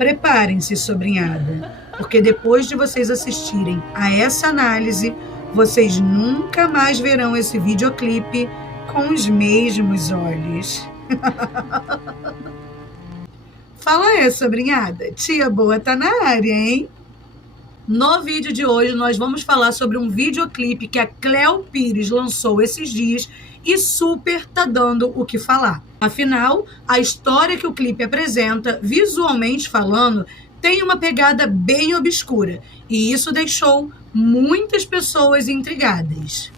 Preparem-se, sobrinhada, porque depois de vocês assistirem a essa análise, vocês nunca mais verão esse videoclipe com os mesmos olhos. Fala aí, sobrinhada. Tia boa tá na área, hein? No vídeo de hoje, nós vamos falar sobre um videoclipe que a Cleo Pires lançou esses dias e super tá dando o que falar. Afinal, a história que o clipe apresenta, visualmente falando, tem uma pegada bem obscura, e isso deixou muitas pessoas intrigadas.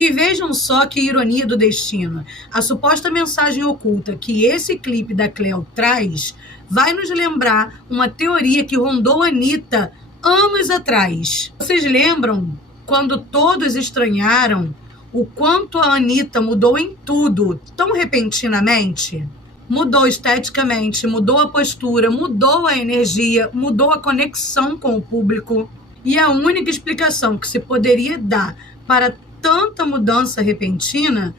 E vejam só que ironia do destino. A suposta mensagem oculta que esse clipe da Cleo traz vai nos lembrar uma teoria que rondou a Anitta anos atrás. Vocês lembram quando todos estranharam o quanto a Anitta mudou em tudo tão repentinamente? Mudou esteticamente, mudou a postura, mudou a energia, mudou a conexão com o público. E a única explicação que se poderia dar para tanta mudança repentina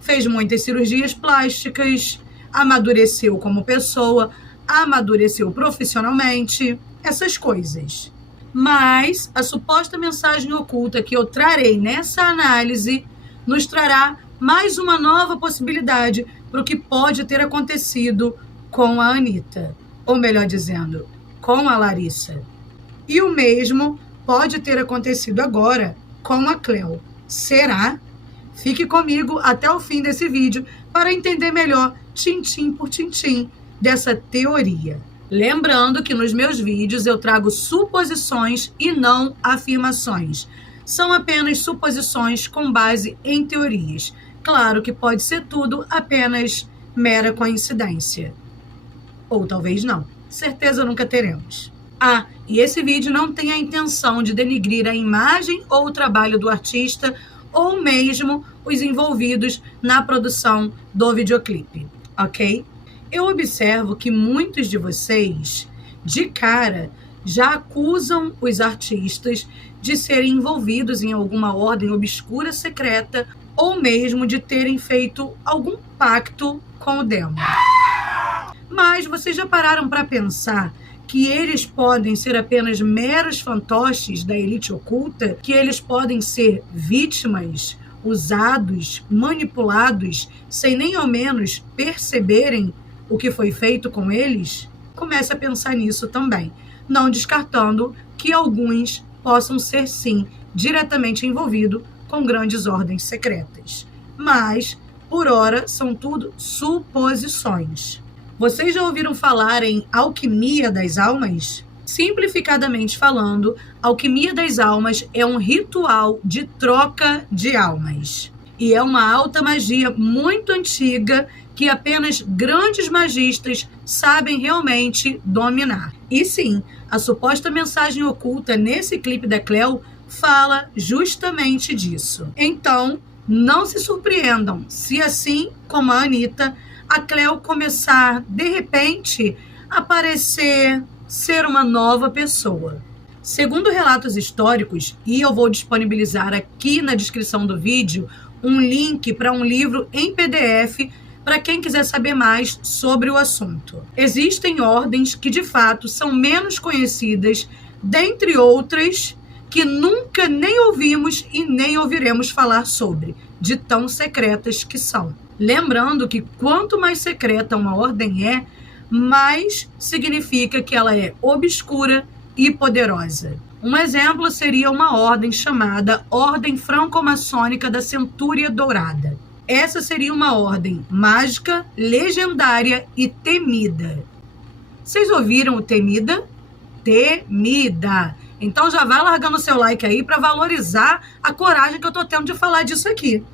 fez muitas cirurgias plásticas, amadureceu como pessoa, amadureceu profissionalmente, essas coisas. Mas a suposta mensagem oculta que eu trarei nessa análise nos trará mais uma nova possibilidade para o que pode ter acontecido com a Anitta, ou melhor dizendo, com a Larissa. E o mesmo pode ter acontecido agora com a Cleo. Será? Fique comigo até o fim desse vídeo para entender melhor, tintim por tintim, dessa teoria. Lembrando que nos meus vídeos eu trago suposições e não afirmações. São apenas suposições com base em teorias. Claro que pode ser tudo apenas mera coincidência. Ou talvez não. Certeza nunca teremos. Ah, e esse vídeo não tem a intenção de denigrir a imagem ou o trabalho do artista ou mesmo os envolvidos na produção do videoclipe, ok? Eu observo que muitos de vocês, de cara, já acusam os artistas de serem envolvidos em alguma ordem obscura secreta ou mesmo de terem feito algum pacto com o demônio. Mas vocês já pararam para pensar que eles podem ser apenas meros fantoches da elite oculta, que eles podem ser vítimas, usados, manipulados, sem nem ao menos perceberem o que foi feito com eles? Comece a pensar nisso também, não descartando que alguns possam ser, sim, diretamente envolvidos com grandes ordens secretas. Mas, por ora, são tudo suposições. Vocês já ouviram falar em alquimia das almas? Simplificadamente falando, alquimia das almas é um ritual de troca de almas. E é uma alta magia muito antiga que apenas grandes magistas sabem realmente dominar. E sim, a suposta mensagem oculta nesse clipe da Cleo fala justamente disso. Então, não se surpreendam se, assim como a Anitta, a Cleo começar, de repente, a parecer ser uma nova pessoa. Segundo relatos históricos, e eu vou disponibilizar aqui na descrição do vídeo um link para um livro em PDF para quem quiser saber mais sobre o assunto. Existem ordens que, de fato, são menos conhecidas, dentre outras, que nunca nem ouvimos e nem ouviremos falar sobre, de tão secretas que são. Lembrando que quanto mais secreta uma ordem é, mais significa que ela é obscura e poderosa. Um exemplo seria uma ordem chamada Ordem Franco-Maçônica da Centúria Dourada. Essa seria uma ordem mágica, legendária e temida. Vocês ouviram o temida? Temida. Então já vai largando o seu like aí para valorizar a coragem que eu tô tendo de falar disso aqui.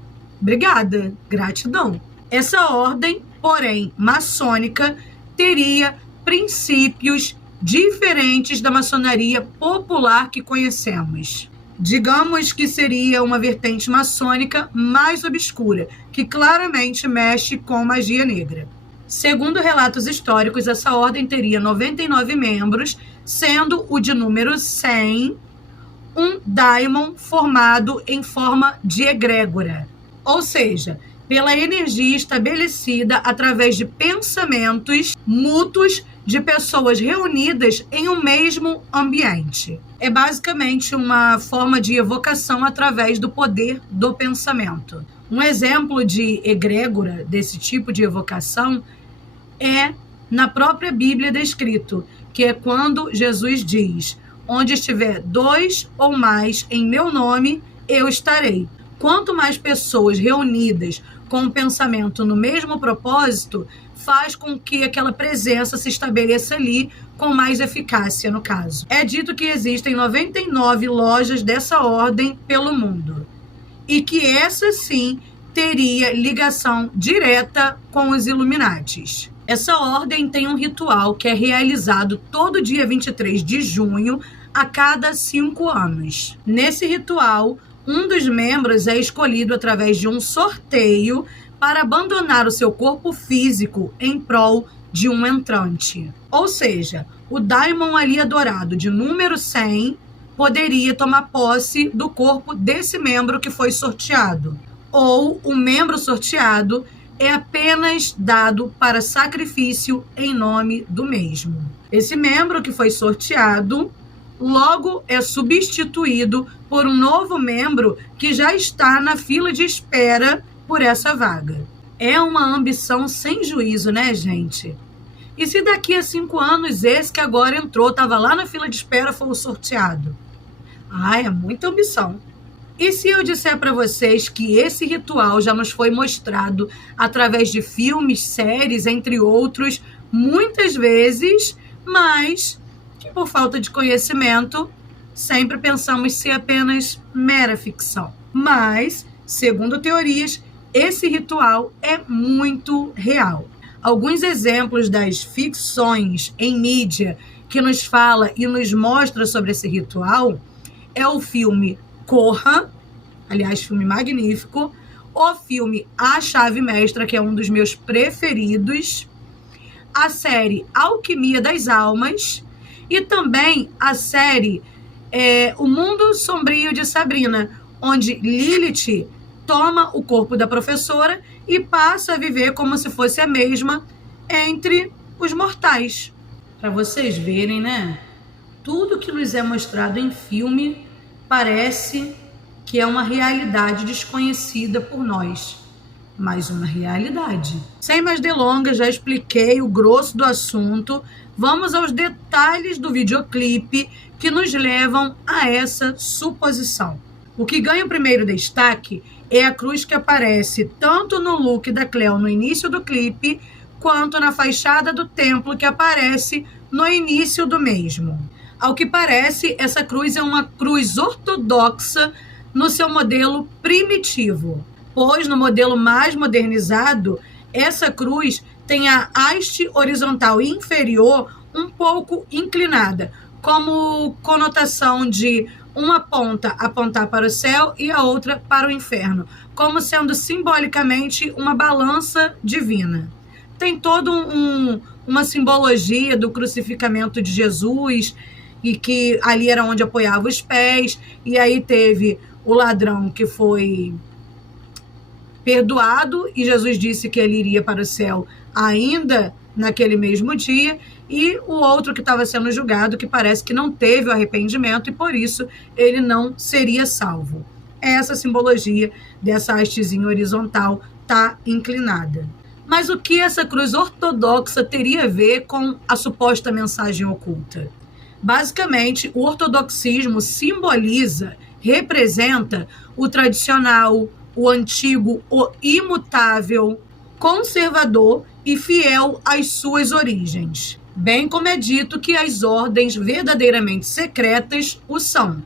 Obrigada, gratidão. Essa ordem, porém, maçônica, teria princípios diferentes da maçonaria popular que conhecemos. Digamos que seria uma vertente maçônica mais obscura, que claramente mexe com magia negra. Segundo relatos históricos, essa ordem teria 99 membros, sendo o de número 100 um daimon formado em forma de egrégora, ou seja, pela energia estabelecida através de pensamentos mútuos de pessoas reunidas em um mesmo ambiente. É basicamente uma forma de evocação através do poder do pensamento. Um exemplo de egrégora, desse tipo de evocação, é na própria Bíblia descrito, que é quando Jesus diz: onde estiver 2 ou mais em meu nome, eu estarei. Quanto mais pessoas reunidas com o pensamento no mesmo propósito, faz com que aquela presença se estabeleça ali com mais eficácia, no caso. É dito que existem 99 lojas dessa ordem pelo mundo, e que essa sim teria ligação direta com os Illuminatis. Essa ordem tem um ritual que é realizado todo dia 23 de junho, a cada 5 anos. Nesse ritual, um dos membros é escolhido através de um sorteio para abandonar o seu corpo físico em prol de um entrante. Ou seja, o daimon ali adorado de número 100 poderia tomar posse do corpo desse membro que foi sorteado. Ou o membro sorteado é apenas dado para sacrifício em nome do mesmo. Esse membro que foi sorteado logo é substituído por um novo membro que já está na fila de espera por essa vaga. É uma ambição sem juízo, né, gente? E se daqui a 5 anos esse que agora entrou, estava lá na fila de espera, for o sorteado? É muita ambição. E se eu disser para vocês que esse ritual já nos foi mostrado através de filmes, séries, entre outros, muitas vezes, mas que por falta de conhecimento, sempre pensamos ser apenas mera ficção. Mas, segundo teorias, esse ritual é muito real. Alguns exemplos das ficções em mídia que nos fala e nos mostra sobre esse ritual é o filme Corra, aliás, filme magnífico, o filme A Chave Mestra, que é um dos meus preferidos, a série Alquimia das Almas e também a série O Mundo Sombrio de Sabrina, onde Lilith toma o corpo da professora e passa a viver como se fosse a mesma entre os mortais. Para vocês verem, né? Tudo que nos é mostrado em filme parece que é uma realidade desconhecida por nós, mas uma realidade. Sem mais delongas, já expliquei o grosso do assunto. Vamos aos detalhes do videoclipe que nos levam a essa suposição. O que ganha o primeiro destaque é a cruz que aparece tanto no look da Cleo no início do clipe, quanto na fachada do templo que aparece no início do mesmo. Ao que parece, essa cruz é uma cruz ortodoxa no seu modelo primitivo, pois no modelo mais modernizado, essa cruz tem a haste horizontal inferior um pouco inclinada, como conotação de uma ponta apontar para o céu e a outra para o inferno, como sendo simbolicamente uma balança divina. Tem toda uma simbologia do crucificamento de Jesus, e que ali era onde apoiava os pés, e aí teve o ladrão que foi perdoado, e Jesus disse que ele iria para o céu ainda naquele mesmo dia, e o outro que estava sendo julgado, que parece que não teve o arrependimento, e por isso ele não seria salvo. Essa simbologia dessa hastezinha horizontal está inclinada. Mas o que essa cruz ortodoxa teria a ver com a suposta mensagem oculta? Basicamente, o ortodoxismo simboliza, representa o tradicional, o antigo, o imutável, conservador e fiel às suas origens. Bem como é dito que as ordens verdadeiramente secretas o são,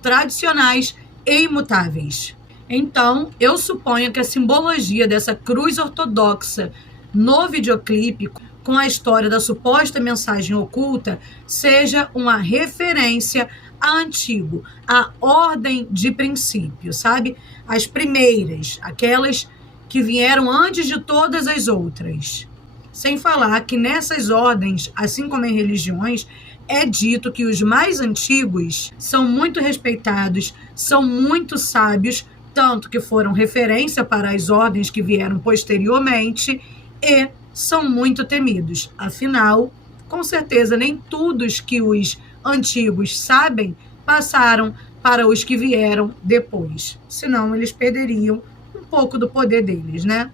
tradicionais e imutáveis. Então, eu suponho que a simbologia dessa cruz ortodoxa no videoclipe, com a história da suposta mensagem oculta, seja uma referência a antigo, a ordem de princípio, sabe? As primeiras, aquelas que vieram antes de todas as outras. Sem falar que nessas ordens, assim como em religiões, é dito que os mais antigos são muito respeitados, são muito sábios, tanto que foram referência para as ordens que vieram posteriormente e são muito temidos. Afinal, com certeza, nem todos que os antigos sabem passaram para os que vieram depois. Senão, eles perderiam um pouco do poder deles, né?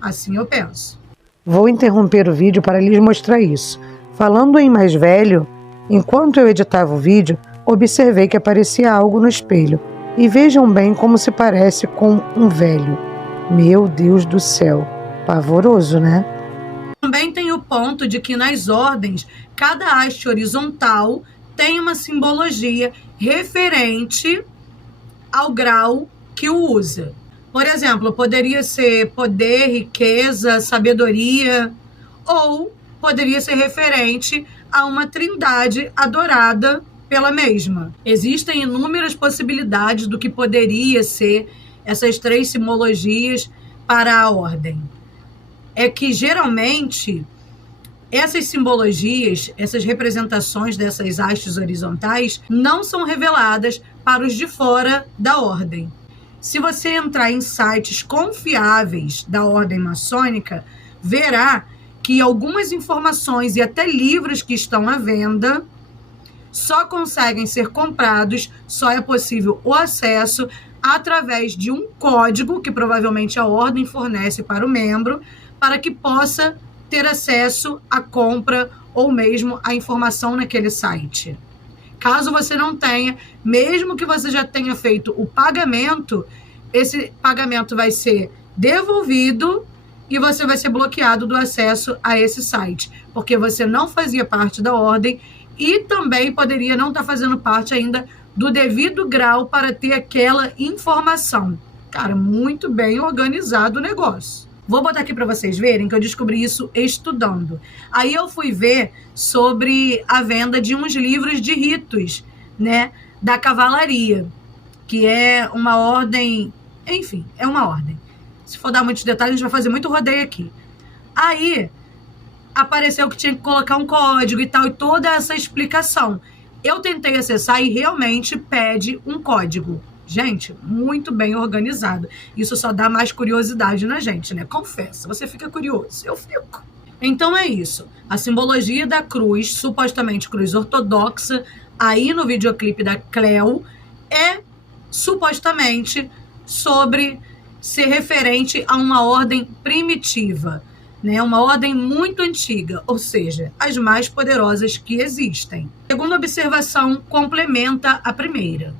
Assim eu penso. Vou interromper o vídeo para lhes mostrar isso. Falando em mais velho, enquanto eu editava o vídeo, observei que aparecia algo no espelho. E vejam bem como se parece com um velho. Meu Deus do céu, pavoroso, né? Também tem o ponto de que nas ordens, cada haste horizontal tem uma simbologia referente ao grau que o usa. Por exemplo, poderia ser poder, riqueza, sabedoria, ou poderia ser referente a uma trindade adorada pela mesma. Existem inúmeras possibilidades do que poderia ser essas três simbologias para a ordem. É que, geralmente, essas simbologias, essas representações dessas hastes horizontais não são reveladas para os de fora da ordem. Se você entrar em sites confiáveis da ordem maçônica, verá que algumas informações e até livros que estão à venda só conseguem ser comprados, só é possível o acesso através de um código que provavelmente a ordem fornece para o membro, para que possa ter acesso à compra ou mesmo à informação naquele site. Caso você não tenha, mesmo que você já tenha feito o pagamento, esse pagamento vai ser devolvido e você vai ser bloqueado do acesso a esse site, porque você não fazia parte da ordem e também poderia não estar fazendo parte ainda do devido grau para ter aquela informação. Cara, muito bem organizado o negócio. Vou botar aqui para vocês verem que eu descobri isso estudando. Aí eu fui ver sobre a venda de uns livros de ritos, né, da cavalaria, que é uma ordem, enfim, é uma ordem. Se for dar muitos detalhes, a gente vai fazer muito rodeio aqui. Aí apareceu que tinha que colocar um código e tal, e toda essa explicação. Eu tentei acessar e realmente pede um código. Gente, muito bem organizado. Isso só dá mais curiosidade na gente, né? Confessa, você fica curioso. Eu fico. Então é isso. A simbologia da cruz, supostamente cruz ortodoxa, aí no videoclipe da Cleo, é supostamente sobre ser referente a uma ordem primitiva, né? Uma ordem muito antiga, ou seja, as mais poderosas que existem. A segunda observação complementa a primeira.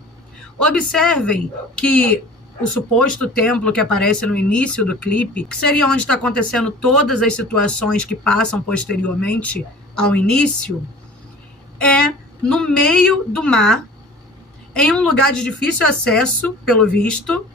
Observem que o suposto templo que aparece no início do clipe, que seria onde está acontecendo todas as situações que passam posteriormente ao início, é no meio do mar, em um lugar de difícil acesso, pelo visto,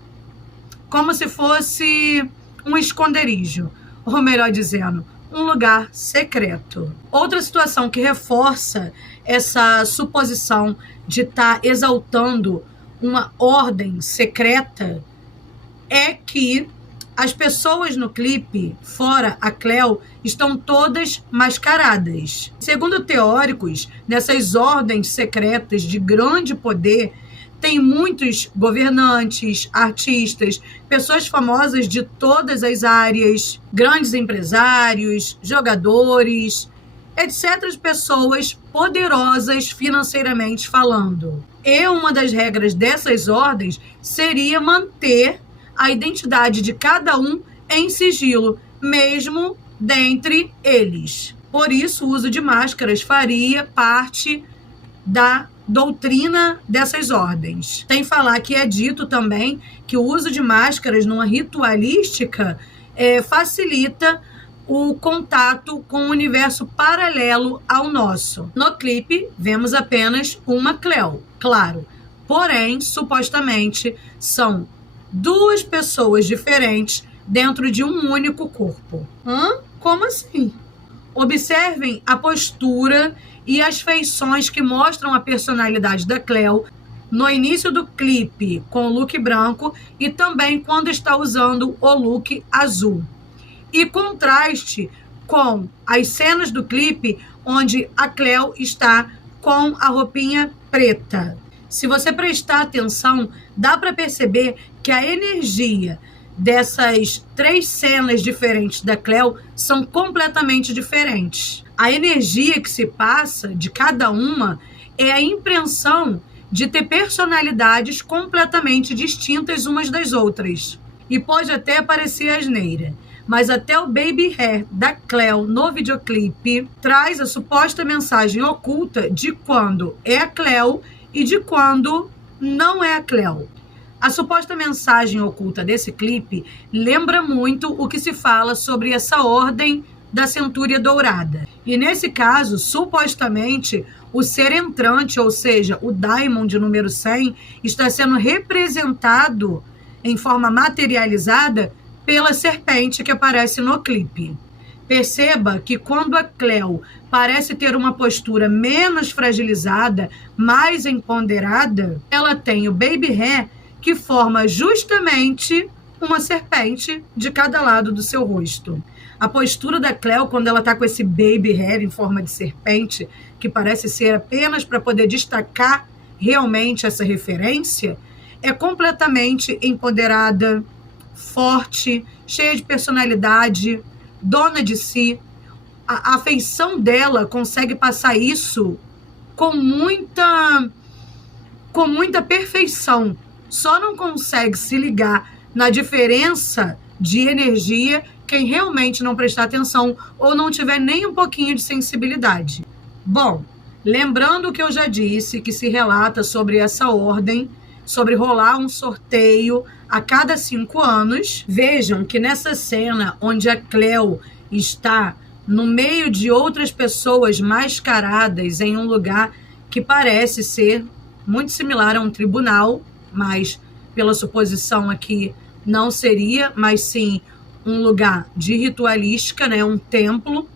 como se fosse um esconderijo, ou melhor dizendo, um lugar secreto. Outra situação que reforça essa suposição de estar exaltando uma ordem secreta é que as pessoas no clipe, fora a Cleo, estão todas mascaradas. Segundo teóricos, nessas ordens secretas de grande poder, tem muitos governantes, artistas, pessoas famosas de todas as áreas, grandes empresários, jogadores, etc. Pessoas poderosas financeiramente falando. E uma das regras dessas ordens seria manter a identidade de cada um em sigilo, mesmo dentre eles. Por isso, o uso de máscaras faria parte da doutrina dessas ordens. Sem falar que é dito também que o uso de máscaras numa ritualística facilita o contato com o universo paralelo ao nosso. No clipe, vemos apenas uma Cleo, claro. Porém, supostamente, são duas pessoas diferentes dentro de um único corpo. Como assim? Observem a postura e as feições que mostram a personalidade da Cleo no início do clipe com o look branco e também quando está usando o look azul. E contraste com as cenas do clipe onde a Cleo está com a roupinha preta. Se você prestar atenção, dá para perceber que a energia dessas 3 cenas diferentes da Cleo são completamente diferentes. A energia que se passa de cada uma é a impressão de ter personalidades completamente distintas umas das outras. E pode até parecer asneira, mas até o baby hair da Cleo no videoclipe traz a suposta mensagem oculta de quando é a Cleo e de quando não é a Cleo. A suposta mensagem oculta desse clipe lembra muito o que se fala sobre essa ordem da centúria dourada. E nesse caso, supostamente, o ser entrante, ou seja, o Diamond número 100, está sendo representado em forma materializada pela serpente que aparece no clipe. Perceba que quando a Cleo parece ter uma postura menos fragilizada, mais empoderada, ela tem o baby hair que forma justamente uma serpente de cada lado do seu rosto. A postura da Cleo, quando ela está com esse baby hair em forma de serpente, que parece ser apenas para poder destacar realmente essa referência, é completamente empoderada, forte, cheia de personalidade, dona de si. A feição dela consegue passar isso com muita perfeição. Só não consegue se ligar na diferença de energia quem realmente não prestar atenção ou não tiver nem um pouquinho de sensibilidade. Bom, lembrando o que eu já disse, que se relata sobre essa ordem, sobre rolar um sorteio a cada 5 anos, vejam que nessa cena onde a Cleo está no meio de outras pessoas mascaradas em um lugar que parece ser muito similar a um tribunal, mas pela suposição aqui não seria, mas sim um lugar de ritualística, né, um templo.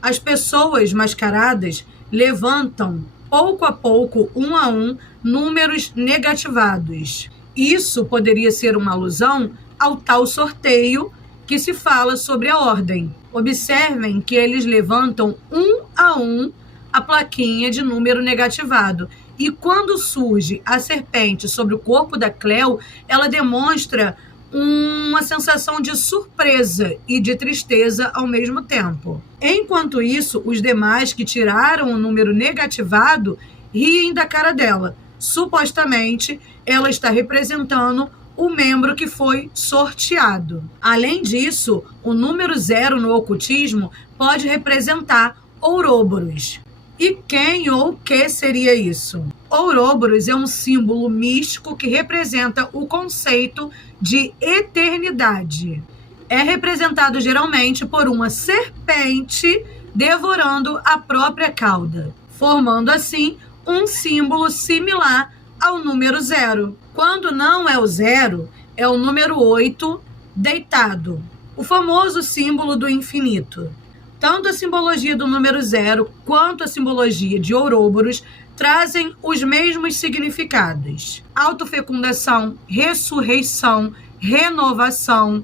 As pessoas mascaradas levantam pouco a pouco, um a um, números negativados. Isso poderia ser uma alusão ao tal sorteio que se fala sobre a ordem. Observem que eles levantam um a um a plaquinha de número negativado. E quando surge a serpente sobre o corpo da Cleo, ela demonstra uma sensação de surpresa e de tristeza ao mesmo tempo. Enquanto isso, os demais que tiraram o número negativado riem da cara dela. Supostamente, ela está representando o membro que foi sorteado. Além disso, o número 0 no ocultismo pode representar Ouroboros. E quem ou o que seria isso? Ouroboros é um símbolo místico que representa o conceito de eternidade. É representado geralmente por uma serpente devorando a própria cauda, formando assim um símbolo similar ao número 0. Quando não é o 0, é o número 8 deitado, o famoso símbolo do infinito. Tanto a simbologia do número 0 quanto a simbologia de Ouroboros trazem os mesmos significados: autofecundação, ressurreição, renovação.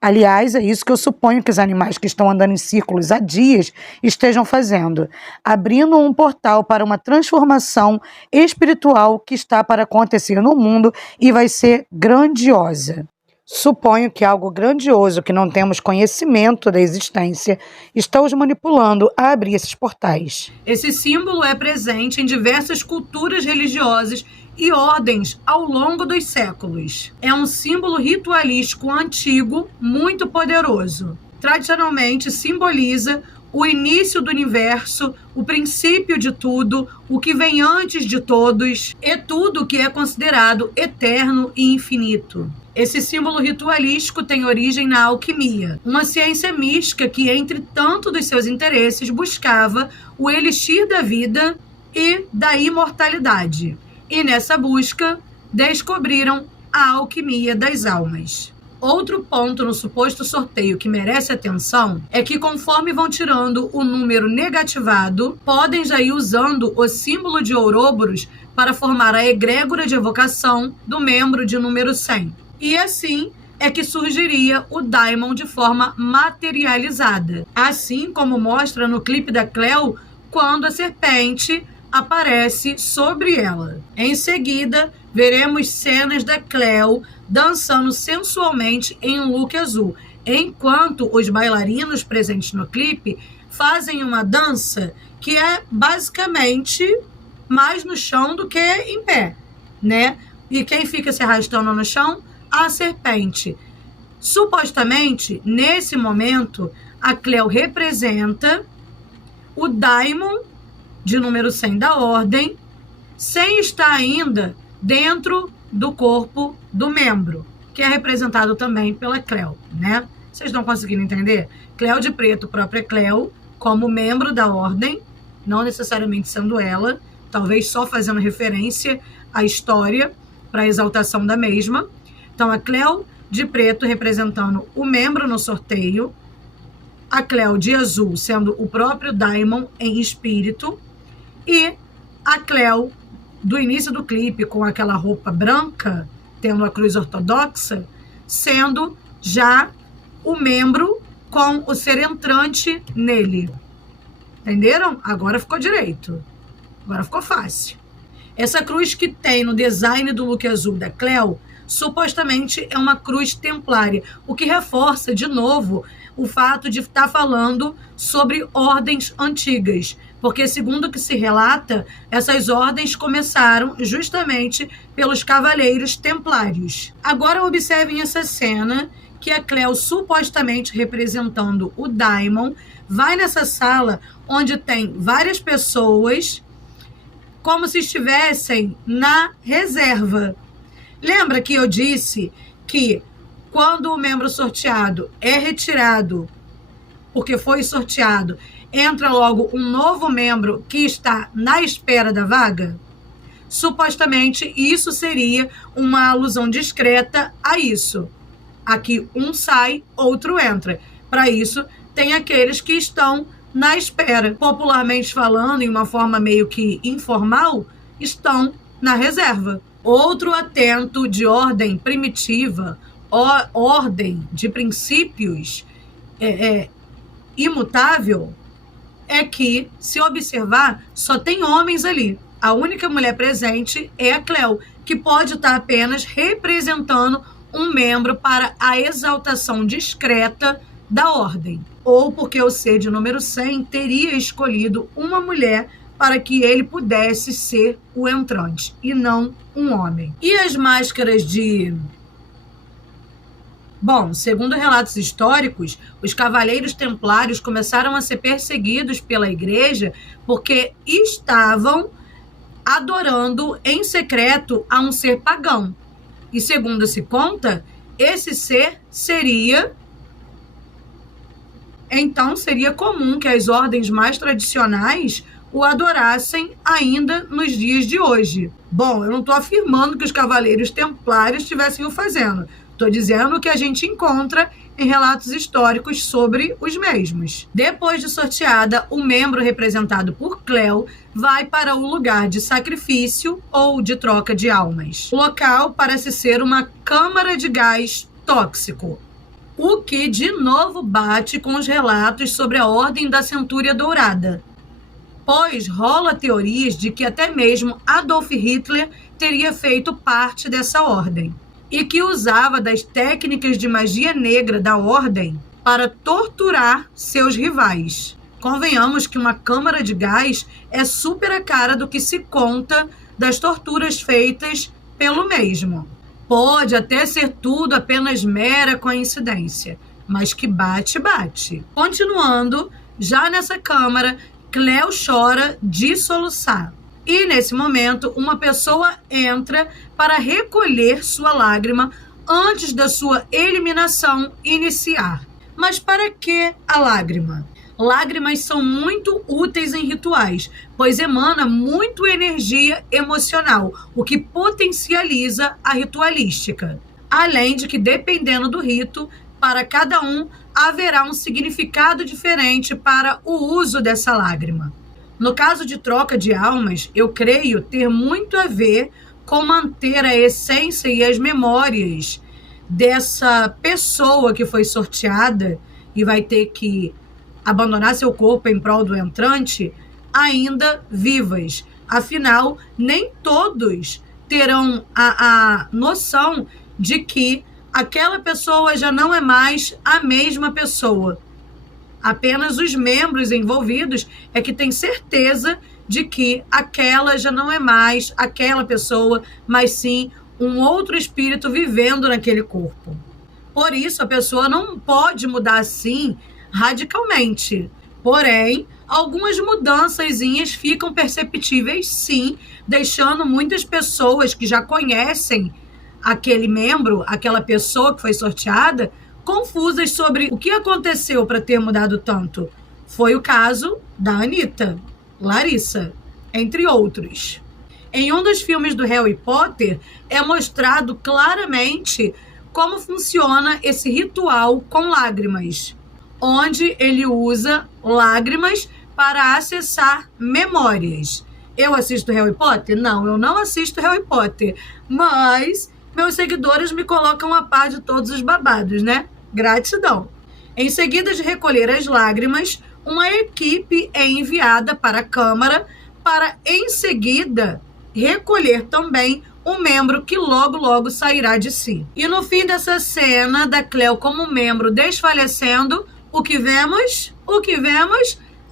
Aliás, é isso que eu suponho que os animais que estão andando em círculos há dias estejam fazendo, abrindo um portal para uma transformação espiritual que está para acontecer no mundo e vai ser grandiosa. Suponho que algo grandioso que não temos conhecimento da existência está os manipulando a abrir esses portais. Esse símbolo é presente em diversas culturas religiosas e ordens ao longo dos séculos. É um símbolo ritualístico antigo, muito poderoso. Tradicionalmente simboliza o início do universo, o princípio de tudo, o que vem antes de todos e tudo que é considerado eterno e infinito. Esse símbolo ritualístico tem origem na alquimia, uma ciência mística que, entre tanto dos seus interesses, buscava o elixir da vida e da imortalidade. E nessa busca descobriram a alquimia das almas. Outro ponto no suposto sorteio que merece atenção é que, conforme vão tirando o número negativado, podem já ir usando o símbolo de Ouroboros para formar a egrégora de evocação do membro de número 100. E assim é que surgiria o Daimon de forma materializada, assim como mostra no clipe da Cleo, quando a serpente aparece sobre ela. Em seguida, veremos cenas da Cleo dançando sensualmente em um look azul, enquanto os bailarinos presentes no clipe fazem uma dança que é basicamente mais no chão do que em pé, né? E quem fica se arrastando no chão? A serpente. Supostamente, nesse momento, a Cleo representa o Daimon de número 100 da ordem, sem estar ainda dentro do corpo do membro, que é representado também pela Cleo, né? Vocês estão conseguindo entender? Cleo de preto, própria Cleo, como membro da ordem, não necessariamente sendo ela, talvez só fazendo referência à história para a exaltação da mesma. Então, a Cleo de preto representando o membro no sorteio, a Cleo de azul sendo o próprio Daimon em espírito, e a Cleo do início do clipe com aquela roupa branca, tendo a cruz ortodoxa, sendo já o membro com o ser entrante nele. Entenderam? Agora ficou direito. Agora ficou fácil. Essa cruz que tem no design do look azul da Cleo, supostamente é uma cruz templária, o que reforça, de novo, o fato de estar falando sobre ordens antigas, porque, segundo o que se relata, essas ordens começaram justamente pelos cavaleiros templários. Agora observem essa cena que a Cleo, supostamente representando o Daimon, vai nessa sala onde tem várias pessoas como se estivessem na reserva. Lembra que eu disse que quando o membro sorteado é retirado, porque foi sorteado, entra logo um novo membro que está na espera da vaga? Supostamente, isso seria uma alusão discreta a isso. Aqui um sai, outro entra. Para isso, tem aqueles que estão na espera. Popularmente falando, em uma forma meio que informal, estão na reserva. Outro atento de ordem primitiva, ordem de princípios imutável, é que, se observar, só tem homens ali. A única mulher presente é a Cleo, que pode estar apenas representando um membro para a exaltação discreta da ordem. Ou porque o ser de número 100 teria escolhido uma mulher para que ele pudesse ser o entrante, e não um homem. E as máscaras de... Bom, segundo relatos históricos, os cavaleiros templários começaram a ser perseguidos pela igreja porque estavam adorando em secreto a um ser pagão. E segundo se conta, esse ser seria... Então, seria comum que as ordens mais tradicionais o adorassem ainda nos dias de hoje. Bom, eu não estou afirmando que os cavaleiros templários estivessem o fazendo. Estou dizendo o que a gente encontra em relatos históricos sobre os mesmos. Depois de sorteada, o membro representado por Cleo vai para o lugar de sacrifício ou de troca de almas. O local parece ser uma câmara de gás tóxico, o que de novo bate com os relatos sobre a Ordem da Centúria Dourada, pois rola teorias de que até mesmo Adolf Hitler teria feito parte dessa ordem e que usava das técnicas de magia negra da ordem para torturar seus rivais. Convenhamos que uma câmara de gás é super a cara do que se conta das torturas feitas pelo mesmo. Pode até ser tudo apenas mera coincidência, mas que bate, bate. Continuando, já nessa câmara, Cleo chora de soluçar. E, nesse momento, uma pessoa entra para recolher sua lágrima antes da sua eliminação iniciar. Mas para que a lágrima? Lágrimas são muito úteis em rituais, pois emana muito energia emocional, o que potencializa a ritualística. Além de que, dependendo do rito, para cada um haverá um significado diferente para o uso dessa lágrima. No caso de troca de almas, eu creio ter muito a ver com manter a essência e as memórias dessa pessoa que foi sorteada e vai ter que abandonar seu corpo em prol do entrante, ainda vivas. Afinal, nem todos terão a noção de que aquela pessoa já não é mais a mesma pessoa. Apenas os membros envolvidos é que têm certeza de que aquela já não é mais aquela pessoa, mas sim um outro espírito vivendo naquele corpo. Por isso, a pessoa não pode mudar assim radicalmente. Porém, algumas mudançazinhas ficam perceptíveis, sim, deixando muitas pessoas que já conhecem aquele membro, aquela pessoa que foi sorteada, confusas sobre o que aconteceu para ter mudado tanto. Foi o caso da Anitta, Larissa, entre outros. Em um dos filmes do Harry Potter, é mostrado claramente como funciona esse ritual com lágrimas, onde ele usa lágrimas para acessar memórias. Eu assisto Harry Potter? Não, eu não assisto Harry Potter, mas meus seguidores me colocam a par de todos os babados, né? Gratidão. Em seguida de recolher as lágrimas, uma equipe é enviada para a Câmara para, em seguida, recolher também um membro que logo sairá de si. E no fim dessa cena da Cleo como membro desfalecendo, o que vemos?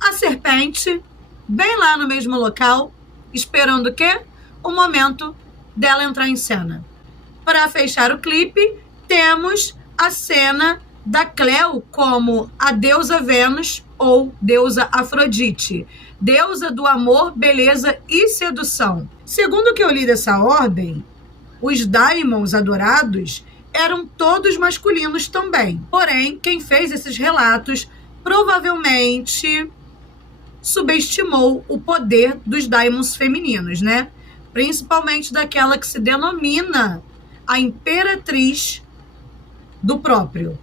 A serpente, bem lá no mesmo local, esperando o quê? O momento dela entrar em cena. Para fechar o clipe, temos a cena da Cleo como a deusa Vênus ou deusa Afrodite, deusa do amor, beleza e sedução. Segundo o que eu li dessa ordem, os daimons adorados eram todos masculinos também. Porém, quem fez esses relatos provavelmente subestimou o poder dos daimons femininos, né? Principalmente daquela que se denomina a imperatriz do próprio,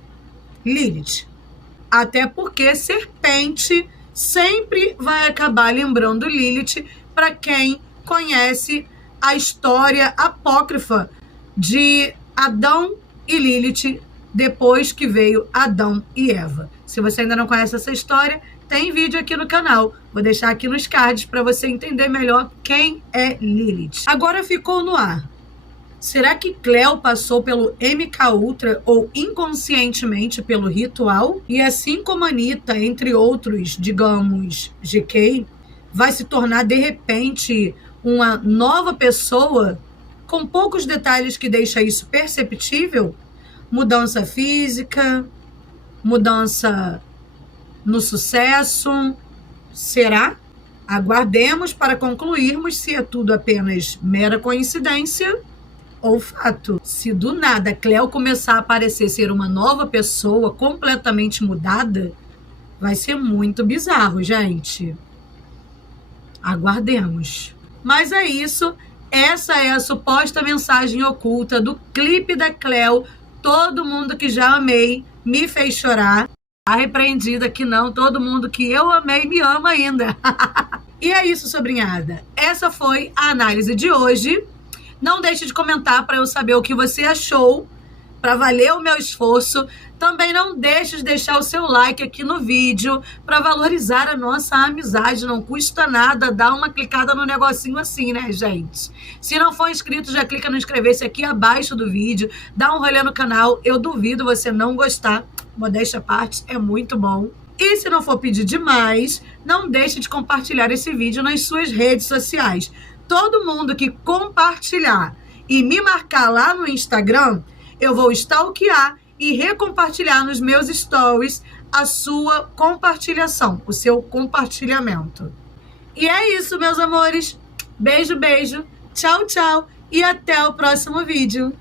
Lilith. Até porque serpente sempre vai acabar lembrando Lilith para quem conhece a história apócrifa de Adão e Lilith depois que veio Adão e Eva. Se você ainda não conhece essa história, tem vídeo aqui no canal. Vou deixar aqui nos cards para você entender melhor quem é Lilith. Agora ficou no ar. Será que Cleo passou pelo MK Ultra ou inconscientemente pelo ritual? E assim como Anitta, entre outros, digamos, GK, vai se tornar de repente uma nova pessoa com poucos detalhes que deixa isso perceptível? Mudança física, mudança no sucesso, será? Aguardemos para concluirmos se é tudo apenas mera coincidência ou fato. Se do nada Cleo começar a aparecer ser uma nova pessoa completamente mudada, vai ser muito bizarro, gente. Aguardemos. Mas é isso. Essa é a suposta mensagem oculta do clipe da Cleo. Todo mundo que já amei me fez chorar. Tá repreendida que não. Todo mundo que eu amei me ama ainda. E é isso, sobrinhada. Essa foi a análise de hoje. Não deixe de comentar para eu saber o que você achou, para valer o meu esforço. Também não deixe de deixar o seu like aqui no vídeo para valorizar a nossa amizade. Não custa nada dar uma clicada no negocinho assim, né, gente? Se não for inscrito, já clica no inscrever-se aqui abaixo do vídeo. Dá um rolê no canal. Eu duvido você não gostar. Modéstia à parte, é muito bom. E se não for pedir demais, não deixe de compartilhar esse vídeo nas suas redes sociais. Todo mundo que compartilhar e me marcar lá no Instagram, eu vou stalkear e recompartilhar nos meus stories a sua compartilhação, o seu compartilhamento. E é isso, meus amores. Beijo, beijo. Tchau, tchau. E até o próximo vídeo.